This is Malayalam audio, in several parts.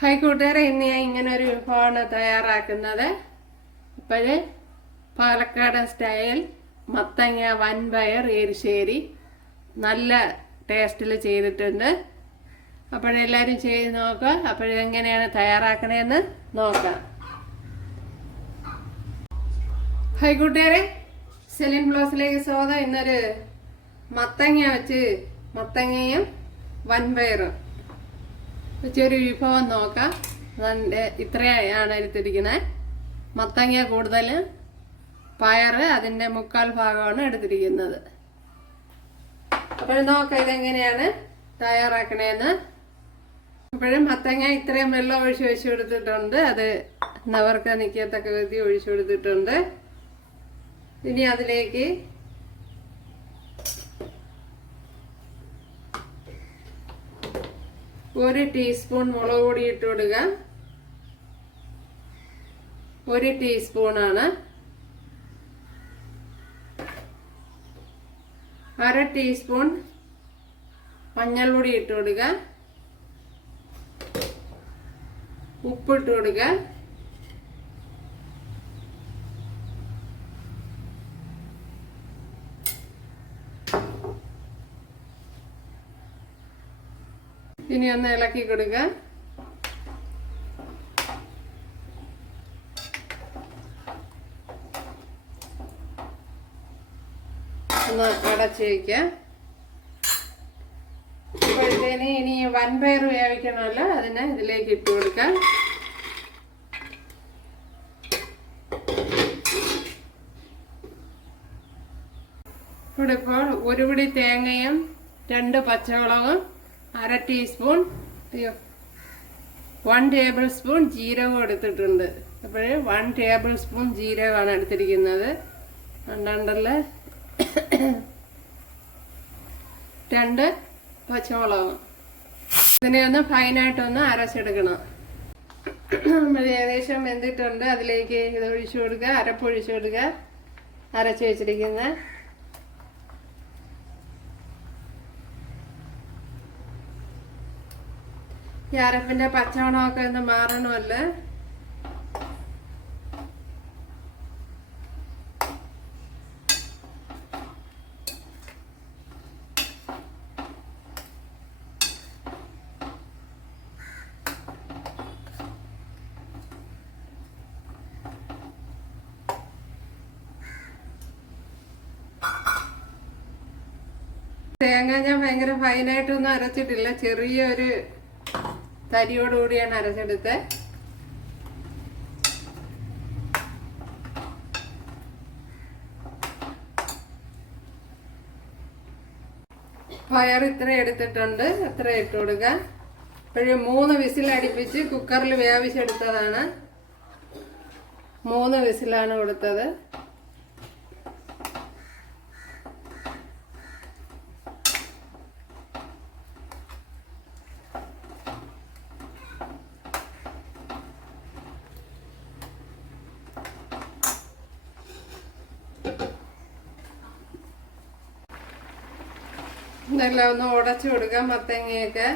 ഹായ് കൂട്ടുകാരെ, ഇന്ന് ഞാൻ ഇങ്ങനെ ഒരു വിഭവമാണ് തയ്യാറാക്കുന്നത്. ഇപ്പോഴ് പാലക്കാട് സ്റ്റൈൽ മത്തങ്ങ വൻപയർ എരിശ്ശേരി നല്ല ടേസ്റ്റിൽ ചെയ്തിട്ടുണ്ട്. അപ്പോഴെല്ലാവരും ചെയ്ത് നോക്കുക. അപ്പോഴെങ്ങനെയാണ് തയ്യാറാക്കണതെന്ന് നോക്കാം. ഹായ് കൂട്ടുകാരെ, സെലിൻ ബ്ലോസിലേക്ക് സ്വാഗതം. ഇന്നൊരു മത്തങ്ങ വെച്ച് മത്തങ്ങയും വൻപയറും വെച്ചൊരു വിഭവം നോക്കാം. അതിൻ്റെ ഇത്രയാണ് എടുത്തിരിക്കുന്നത്. മത്തങ്ങ കൂടുതൽ, പയർ അതിൻ്റെ 3/4 ഭാഗമാണ് എടുത്തിരിക്കുന്നത്. അപ്പോൾ നോക്കാം ഇതെങ്ങനെയാണ് തയ്യാറാക്കണേന്ന്. അപ്പോഴും മത്തങ്ങ ഇത്രയും വെള്ളം ഒഴിച്ച് കൊടുത്തിട്ടുണ്ട്. അത് നവർക്ക് നിൽക്കത്തക്ക വിധി ഒഴിച്ചു കൊടുത്തിട്ടുണ്ട്. ഇനി അതിലേക്ക് ഒരു ടീസ്പൂൺ മുളക് പൊടി ഇട്ട് കൊടുക്കുക. 1 ടീസ്പൂണാണ്. 1/2 ടീസ്പൂൺ മഞ്ഞൾപ്പൊടി ഇട്ട് കൊടുക്കുക. ഉപ്പിട്ട് കൊടുക്കുക. ഇനി ഒന്ന് ഇളക്കി കൊടുക്കുക. ഒന്ന് അടച്ചു വയ്ക്കുക. ഇപ്പോഴത്തേന് ഇനി വൻപയർ വേവിക്കണമല്ലോ, അതിനെ ഇതിലേക്ക് ഇട്ട് കൊടുക്കാം. ഇവിടെ ഇപ്പോൾ 1 പിടി തേങ്ങയും 2 പച്ചമുളകും 1/2 ടീസ്പൂൺ 1 ടേബിൾ സ്പൂൺ ജീരകം എടുത്തിട്ടുണ്ട്. അപ്പോൾ 1 ടേബിൾ സ്പൂൺ ജീരകമാണ് എടുത്തിരിക്കുന്നത്. രണ്ടല്ല 2 പച്ചമുളകും. ഇതിനെ ഒന്ന് ഫൈനായിട്ടൊന്ന് അരച്ചെടുക്കണം. ഏകദേശം വെന്തിട്ടുണ്ട്. അതിലേക്ക് ഇത് ഒഴിച്ചു കൊടുക്കുക. അരപ്പൊഴിച്ചു കൊടുക്കുക. അരച്ച് വെച്ചിരിക്കുന്ന ഈ അരപ്പിന്റെ പച്ചമണമൊക്കെ ഒന്ന് മാറണമല്ലോ. തേങ്ങ ഞാൻ ഭയങ്കര ഫൈനായിട്ടൊന്നും അരച്ചിട്ടില്ല. ചെറിയൊരു തരിയോടുകൂടിയാണ് അരച്ചെടുത്ത്. പയർ ഇത്ര എടുത്തിട്ടുണ്ട്. ഇത്ര ഇട്ട് കൊടുക്കുക. ഇപ്പോഴും 3 വിസിൽ അടുപ്പിച്ച് കുക്കറിൽ വേവിച്ചെടുത്തതാണ്. 3 വിസിലാണ് കൊടുത്തത്. ഇതെല്ലാം ഒന്ന് ഉടച്ചു കൊടുക്കാം. മത്തങ്ങയൊക്കെ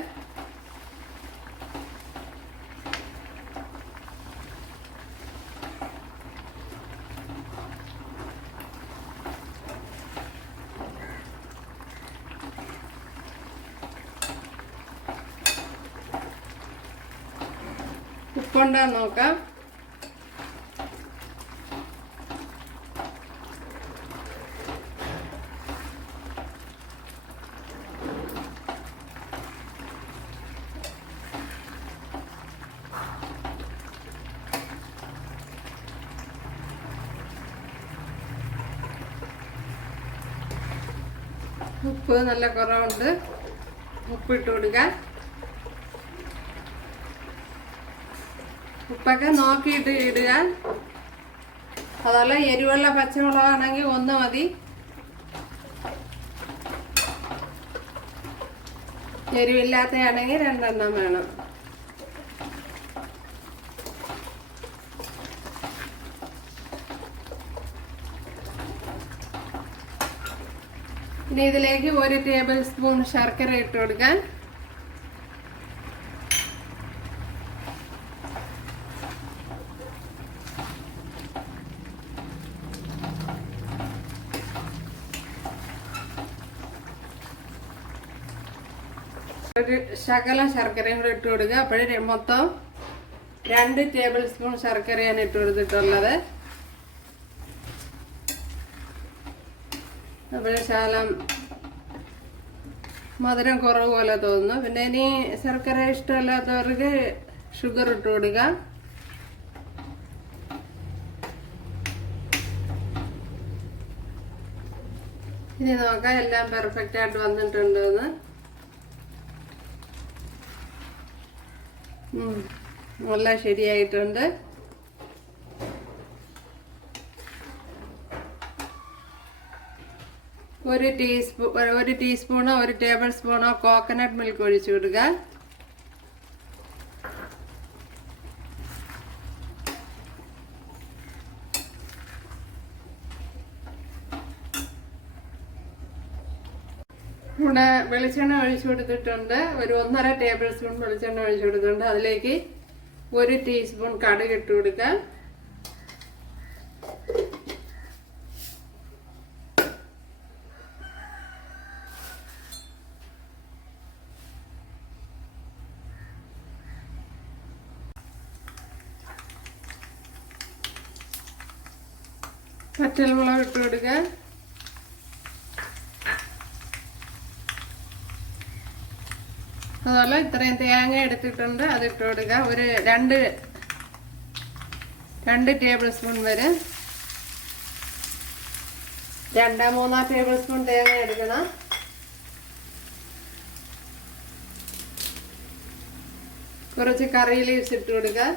ഉപ്പുണ്ടാ നോക്കാം. ഉപ്പ് നല്ല കുറവുണ്ട്. ഉപ്പിട്ട് കൊടുക്കുക. ഉപ്പൊക്കെ നോക്കിയിട്ട് ഇടുക. അതല്ല എരിവുള്ള പച്ചമുളകാണെങ്കിൽ 1 മതി. എരിവില്ലാത്തയാണെങ്കിൽ 2 വേണം. ഇനി ഇതിലേക്ക് 1 ടേബിൾ സ്പൂൺ ശർക്കര ഇട്ട് കൊടുക്കാൻ. ഒരു ശകലം ശർക്കരയും കൂടെ ഇട്ട് കൊടുക്കുക. അപ്പോഴേ മൊത്തം 2 ടേബിൾ സ്പൂൺ ശർക്കരയാണ് ഇട്ട് കൊടുത്തിട്ടുള്ളത്. അപ്പോഴേ ശകലം മധുരം കുറവ് പോലെ തോന്നുന്നു. പിന്നെ ഇനി ശർക്കര ഇഷ്ടമല്ലാത്തവർക്ക് ഷുഗർ ഇട്ട് കൊടുക്കുക. ഇനി നോക്കാം എല്ലാം പെർഫെക്റ്റ് ആയിട്ട് വന്നിട്ടുണ്ടെന്ന്. എല്ലാം ശരിയായിട്ടുണ്ട്. ഒരു ടീസ്പൂണോ 1 ടേബിൾ സ്പൂണോ കോക്കനട്ട് മിൽക്ക് ഒഴിച്ചു കൊടുക്കുക. ഇവിടെ വെളിച്ചെണ്ണ ഒഴിച്ചു കൊടുത്തിട്ടുണ്ട്. ഒരു 1.5 ടേബിൾ സ്പൂൺ വെളിച്ചെണ്ണ ഒഴിച്ചു കൊടുത്തിട്ടുണ്ട്. അതിലേക്ക് 1 ടീസ്പൂൺ കടുക് ഇട്ട് കൊടുക്കുക. പച്ചമുളക് ഇട്ട് കൊടുക്കുക. അതുപോലെ ഇത്രയും തേങ്ങ എടുത്തിട്ടുണ്ട്, അതിട്ട് കൊടുക്കുക. ഒരു 2 ടേബിൾ സ്പൂൺ വരെ, 2-3 ടേബിൾ സ്പൂൺ തേങ്ങ എടുക്കണം. കുറച്ച് കറി ലീവ്സ് ഇട്ട് കൊടുക്കുക.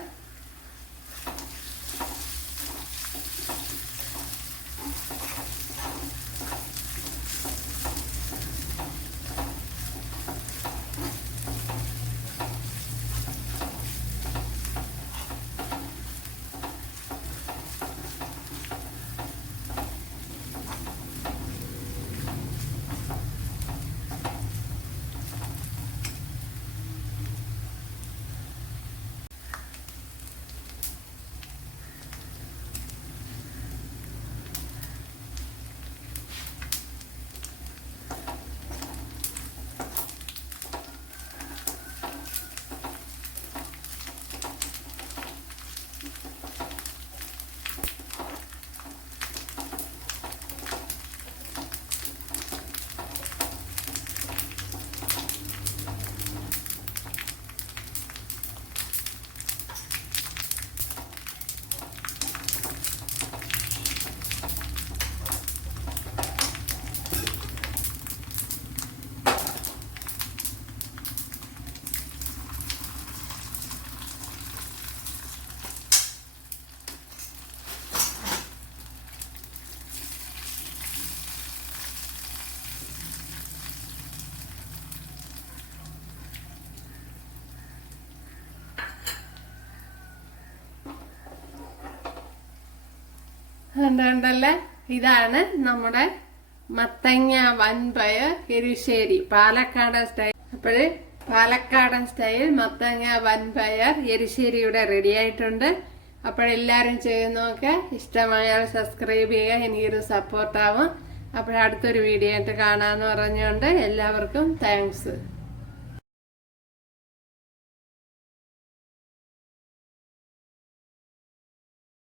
കണ്ടല്ലേ, ഇതാണ് നമ്മുടെ മത്തങ്ങ വൻപയർ എരിശ്ശേരി പാലക്കാടൻ സ്റ്റൈൽ. അപ്പോഴേ പാലക്കാടൻ സ്റ്റൈൽ മത്തങ്ങ വൻപയർ എരിശ്ശേരി ഇവിടെ റെഡി ആയിട്ടുണ്ട്. അപ്പോഴെല്ലാവരും ചെയ്ത് നോക്കുക. ഇഷ്ടമായാൽ സബ്സ്ക്രൈബ് ചെയ്യുക, എനിക്കൊരു സപ്പോർട്ടാവും. അപ്പോഴടുത്തൊരു വീഡിയോ ആയിട്ട് കാണാമെന്ന് പറഞ്ഞുകൊണ്ട് എല്ലാവർക്കും താങ്ക്സ്.